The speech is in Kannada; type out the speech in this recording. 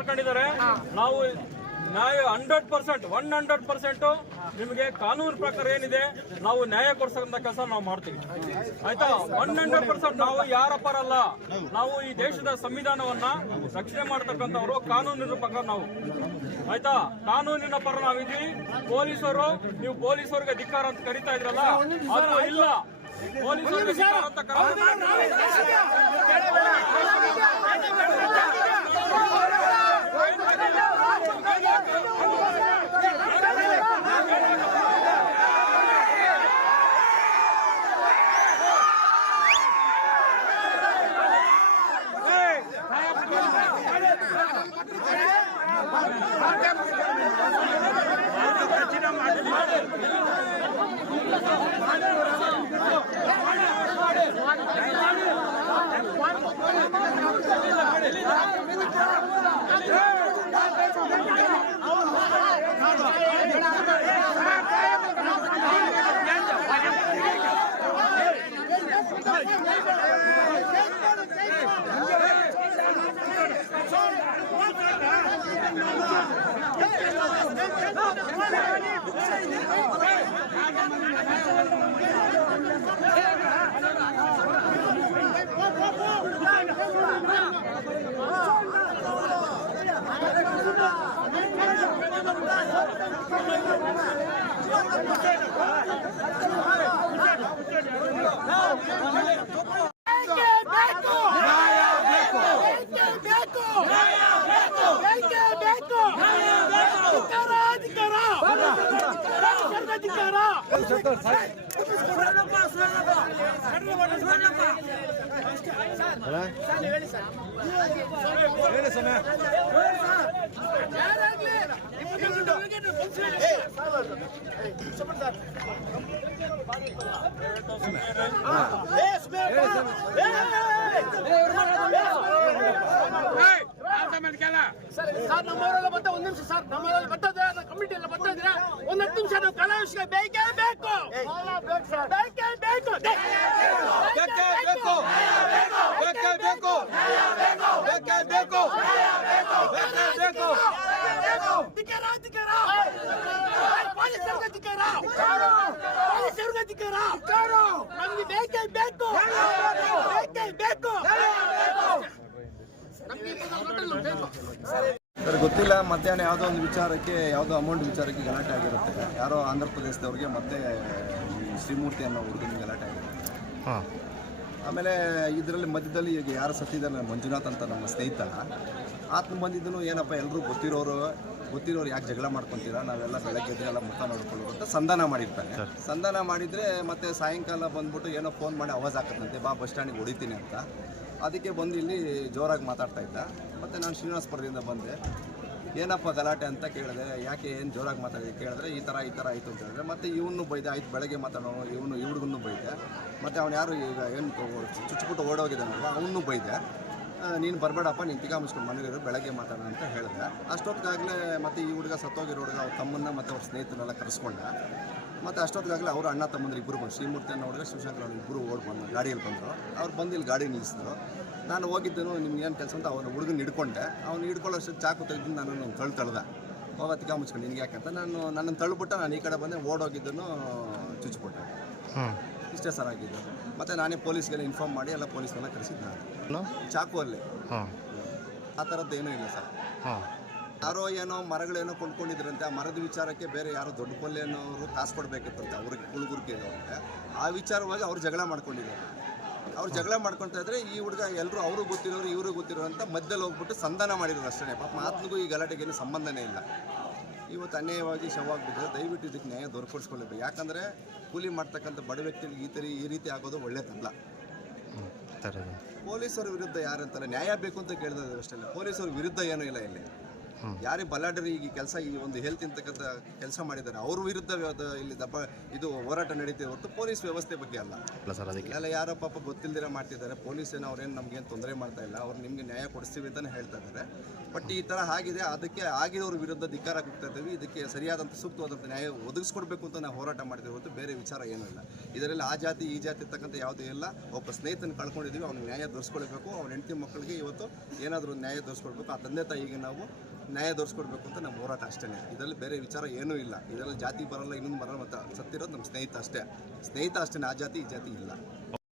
ಮಾಡ್ಕೊಂಡಿದ್ದಾರೆ. ನಾವು ನ್ಯಾಯ 100% ನಿಮಗೆ ಕಾನೂನು ಪ್ರಕಾರ ಏನಿದೆ ನಾವು ನ್ಯಾಯ ಕೊಡ್ಸಂತ ಕೆಲಸ ನಾವು ಮಾಡ್ತೀವಿ. ಆಯ್ತಾ? 100% ನಾವು ಯಾರ ಪರ ಅಲ್ಲ. ನಾವು ಈ ದೇಶದ ಸಂವಿಧಾನವನ್ನ ರಕ್ಷಣೆ ಮಾಡತಕ್ಕಂಥವ್ರು, ಕಾನೂನಿನ ಪ್ರಕಾರ ನಾವು. ಆಯ್ತಾ? ಕಾನೂನಿನ ಪರ ನಾವಿದ್ವಿ. ಪೊಲೀಸರು, ನೀವು ಪೊಲೀಸರಿಗೆ ಧಿಕ್ಕಾರ ಅಂತ ಕರೀತಾ ಇದ್ರಲ್ಲ, ಅದು ಇಲ್ಲ. ಪೊಲೀಸರಿಗೆ ಧಿಕ್ಕಾರ ಅಂತ ಸರ್ ನಮ್ಮವರೆಲ್ಲ ಬರ್ತಾ ಒಂದು ನಿಮಿಷ ಸರ್ ನಮ್ಮವರೆಲ್ಲ ಬರ್ತದೆ ಕಮಿಟಿ ಎಲ್ಲ ಬರ್ತಾ ಇದ್ರೆ ಒಂದು 10 ನಿಮಿಷ ನಾವು ಕಲಾವಿಷಯ ಬೇಕೇ ಬೇಕು ಬೇಕೇ ಬೇಕು ನಮ್ಗೆ ಬೇಕೇ ಬೇಕು ಬೇಕು ಸರ್ ಗೊತ್ತಿಲ್ಲ, ಮಧ್ಯಾಹ್ನ ಯಾವುದೋ ಒಂದು ವಿಚಾರಕ್ಕೆ, ಯಾವುದೋ ಅಮೌಂಟ್ ವಿಚಾರಕ್ಕೆ ಗಲಾಟೆ ಆಗಿರುತ್ತೆ. ಯಾರೋ ಆಂಧ್ರ ಪ್ರದೇಶದವ್ರಿಗೆ ಮತ್ತೆ ಶ್ರೀಮೂರ್ತಿ ಅನ್ನೋ ಹುಡುಗನಿಗೆ ಗಲಾಟೆ ಆಗಿರುತ್ತೆ. ಆಮೇಲೆ ಇದರಲ್ಲಿ ಮಧ್ಯದಲ್ಲಿ ಈಗ ಯಾರು ಸತ್ತಿದ್ದಾರೆ, ಮಂಜುನಾಥ್ ಅಂತ ನಮ್ಮ ಸ್ನೇಹಿತ, ಆತನ ಬಂದಿದ್ದನು ಏನಪ್ಪ ಎಲ್ಲರೂ ಗೊತ್ತಿರೋರು ಯಾಕೆ ಜಗಳ ಮಾಡ್ಕೊತೀರಾ, ನಾವೆಲ್ಲ ಬೆಳಗ್ಗೆ ಎಲ್ಲ ಮುಖ ನೋಡ್ಕೊಳ್ಳೋರು ಅಂತ ಸಂಧಾನ ಮಾಡಿರ್ತಾರೆ. ಸಂಧಾನ ಮಾಡಿದರೆ ಮತ್ತೆ ಸಾಯಂಕಾಲ ಬಂದ್ಬಿಟ್ಟು ಏನೋ ಫೋನ್ ಮಾಡಿ ಆವಾಜ್ ಹಾಕತ್ತಂತೆ, ಬಾ ಬಸ್ ಸ್ಟ್ಯಾಂಡಿಗೆ ಹೊಡಿತೀನಿ ಅಂತ. ಅದಕ್ಕೆ ಬಂದು ಇಲ್ಲಿ ಜೋರಾಗಿ ಮಾತಾಡ್ತಾ ಇದ್ದ. ಮತ್ತು ನಾನು ಶ್ರೀನಿವಾಸಪುರದಿಂದ ಬಂದೆ. ಏನಪ್ಪ ಗಲಾಟೆ ಅಂತ ಕೇಳಿದೆ. ಯಾಕೆ ಏನು ಜೋರಾಗಿ ಮಾತಾಡಿದೆ ಕೇಳಿದ್ರೆ ಈ ಥರ ಆಯಿತು ಅಂತ ಹೇಳಿದ್ರೆ, ಮತ್ತು ಇವನು ಬೈದೆ. ಆಯ್ತು ಬೆಳಗ್ಗೆ ಮಾತಾಡೋನು ಈ ಹುಡುಗನ್ನು ಬೈದೆ. ಮತ್ತು ಅವ್ನು ಯಾರು ಈಗ ಏನು ಚುಚ್ಚಿಬಿಟ್ಟು ಓಡೋಗಿದ್ದಾನಲ್ವ ಅವನು ಬೈದೆ. ನೀನು ಬರಬೇಡಪ್ಪ, ನೀನು ತಿಗಾ ಮುಚ್ಕೊಂಡು ಮನೇಲಿರೋ, ಬೆಳಗ್ಗೆ ಮಾತಾಡೋಣ ಅಂತ ಹೇಳಿದೆ. ಅಷ್ಟೊತ್ತಿಗಾಗಲೇ ಮತ್ತು ಈ ಹುಡುಗ ಸತ್ತೋಗಿರೋ ಹುಡುಗ ಅವ್ರ ತಮ್ಮನ್ನ ಮತ್ತು ಅವ್ರ ಸ್ನೇಹಿತರನ್ನೆಲ್ಲ ಕರೆಸ್ಕೊಂಡೆ. ಮತ್ತು ಅಷ್ಟೊತ್ತಿಗಾಗಲೇ ಅವರು ಅಣ್ಣ ತಮ್ಮಂದ್ರೆ ಇಬ್ಬರು ಬಂದು, ಶ್ರೀಮೂರ್ತಿ ಅನ್ನೋ ಹುಡುಗ ಶಿವಶಂಕರ್ ಅವ್ರು ಇಬ್ಬರು ಬಂದು ಗಾಡಿಯಲ್ಲಿ ಬಂದರು. ಅವ್ರು ಬಂದು ಇಲ್ಲಿ ಗಾಡಿ ನಿಲ್ಲಿಸಿದ್ರು. ನಾನು ಹೋಗಿದ್ದನು, ನಿಮ್ಗೆ ಏನು ಕೆಲಸ ಅಂತ ಅವ್ನು ಹುಡುಗನ ಹಿಡ್ಕೊಂಡೆ. ಅವ್ನು ಹಿಡ್ಕೊಳ್ಳೋಷ್ಟು ಚಾಕು ತೆಗೆದು ನಾನು ತಳ್ದೆ. ಹೋಗೋತ್ತಿಗೆ ಮುಚ್ಕೊಂಡು ನಿನ್ಗೆ ಯಾಕಂತ ನನ್ನನ್ನು ತಳ್ಳಿಬಿಟ್ಟು ನಾನು ಈ ಕಡೆ ಬಂದೆ. ಓಡೋಗಿದ್ದನು ಚುಚ್ಚಿಬಿಟ್ಟೆ. ಇಷ್ಟೇ ಸರ್ ಆಗಿದ್ದು. ಮತ್ತು ನಾನೇ ಪೊಲೀಸ್ಗೆಲ್ಲ ಇನ್ಫಾರ್ಮ್ ಮಾಡಿ ಎಲ್ಲ ಪೊಲೀಸ್ನೆಲ್ಲ ಕರೆಸಿದ್ದು ನಾನು ಚಾಕು ಅಲ್ಲಿ. ಆ ಥರದ್ದು ಏನೂ ಇಲ್ಲ ಸರ್. ಯಾರೋ ಏನೋ ಮರಗಳೇನೋ ಕೊಂಡ್ಕೊಂಡಿದ್ರಂತೆ. ಆ ಮರದ ವಿಚಾರಕ್ಕೆ ಬೇರೆ ಯಾರೋ ದೊಡ್ಡ ಕೊಲ್ಲೆನವರು ಕಾಸು ಕೊಡಬೇಕಿತ್ತಂತೆ ಅವ್ರಿಗೆ, ಕುಳುಗುರ್ಕೆ ಅವ್ರಿಗೆ. ಆ ವಿಚಾರವಾಗಿ ಅವ್ರು ಜಗಳ ಮಾಡ್ಕೊಂಡಿದ್ದಾರೆ. ಅವ್ರು ಜಗಳ ಮಾಡ್ಕೊತಾ ಇದ್ರೆ ಈ ಹುಡುಗ ಎಲ್ಲರೂ ಅವರು ಗೊತ್ತಿರೋರು ಇವರು ಗೊತ್ತಿರೋ ಅಂತ ಮಧ್ಯದಲ್ಲಿ ಹೋಗ್ಬಿಟ್ಟು ಸಂಧಾನ ಮಾಡಿರೋರು ಅಷ್ಟೇ. ಪಾಪ ಆತನಿಗೂ ಈ ಗಲಾಟೆಗೇನು ಸಂಬಂಧನೇ ಇಲ್ಲ. ಇವತ್ತು ಅನ್ಯಾಯವಾಗಿ ಶವವಾಗಿದ್ದರೆ ದಯವಿಟ್ಟು ಇದಕ್ಕೆ ನ್ಯಾಯ ದೊರಕಿಸ್ಕೊಳ್ಳಬೇಕು. ಯಾಕಂದರೆ ಕೂಲಿ ಮಾಡ್ತಕ್ಕಂಥ ಬಡ ವ್ಯಕ್ತಿಗಳಿಗೆ ಈ ರೀತಿ ಆಗೋದು ಒಳ್ಳೆಯದಲ್ಲ. ಪೊಲೀಸರ ವಿರುದ್ಧ ಯಾರಂತಾರೆ ನ್ಯಾಯ ಬೇಕು ಅಂತ ಕೇಳಿದ್ರೆ ಅಷ್ಟೇ. ಪೊಲೀಸರ ವಿರುದ್ಧ ಏನೂ ಇಲ್ಲ ಇಲ್ಲಿ. ಯಾರೇ ಬಲಾಢ್ಯರು ಈ ಕೆಲಸ ಈ ಒಂದು ಹೆಲ್ತ್ ಇಂತಕ್ಕಂಥ ಕೆಲಸ ಮಾಡಿದ್ದಾರೆ ಅವ್ರ ವಿರುದ್ಧ ಇಲ್ಲಿ ಇದು ಹೋರಾಟ ನಡೀತಿದೆ ಹೊರತು ಪೊಲೀಸ್ ವ್ಯವಸ್ಥೆ ಬಗ್ಗೆ ಅಲ್ಲ ಸರ್. ಅದಕ್ಕೆ ಎಲ್ಲ ಯಾರೋ ಪಾಪ ಗೊತ್ತಿಲ್ದಿರ ಮಾಡ್ತಿದ್ದಾರೆ. ಪೊಲೀಸ್ ಏನು ಅವ್ರೇನು ನಮ್ಗೇನು ತೊಂದರೆ ಮಾಡ್ತಾ ಇಲ್ಲ, ಅವ್ರು ನಿಮಗೆ ನ್ಯಾಯ ಕೊಡಿಸ್ತೀವಿ ಅಂತಲೇ ಹೇಳ್ತಾ ಇದ್ದಾರೆ. ಬಟ್ ಈ ಥರ ಆಗಿದೆ, ಅದಕ್ಕೆ ಆಗಿರೋರ ವಿರುದ್ಧ ಧಿಕ್ಕಾರ ಹೋಗ್ತಾ ಇದ್ದೀವಿ. ಇದಕ್ಕೆ ಸರಿಯಾದಂಥ ಸೂಕ್ತವಾದಂಥ ನ್ಯಾಯ ಒದಗಿಸ್ಕೊಡ್ಬೇಕು ಅಂತ ನಾವು ಹೋರಾಟ ಮಾಡ್ತೀವಿ ಹೊರತು ಬೇರೆ ವಿಚಾರ ಏನೂ ಇಲ್ಲ. ಇದರಲ್ಲಿ ಆ ಜಾತಿ ಈ ಜಾತಿ ಇರ್ತಕ್ಕಂಥ ಯಾವುದೂ ಇಲ್ಲ. ಒಬ್ಬ ಸ್ನೇಹಿತನ ಕಳ್ಕೊಂಡಿದ್ದೀವಿ, ಅವ್ನಿಗೆ ನ್ಯಾಯ ದೊರಸ್ಕೊಳ್ಬೇಕು. ಅವ್ನ ಹೆಂಡತಿ ಮಕ್ಕಳಿಗೆ ಇವತ್ತು ಏನಾದರೂ ನ್ಯಾಯ ದೊರಸ್ಕೊಡ್ಬೇಕು. ಆ ತಂದೆ ತಾಯಿಗೆ ನಾವು ನ್ಯಾಯ ದೊರಸ್ಕೊಡ್ಬೇಕು ಅಂತ ನಮ್ಮ ಹೋರಾಟ ಅಷ್ಟೇ. ಇದರಲ್ಲಿ ಬೇರೆ ವಿಚಾರ ಏನೂ ಇಲ್ಲ. ಇದರಲ್ಲಿ ಜಾತಿ ಬರಲ್ಲ, ಇನ್ನೊಂದು ಬರಲ್ಲ, ಮತ್ತು ಸತ್ತಿರೋದು ನಮ್ಮ ಸ್ನೇಹಿತ ಅಷ್ಟೇ. ಆ ಜಾತಿ ಈ ಜಾತಿ ಇಲ್ಲ.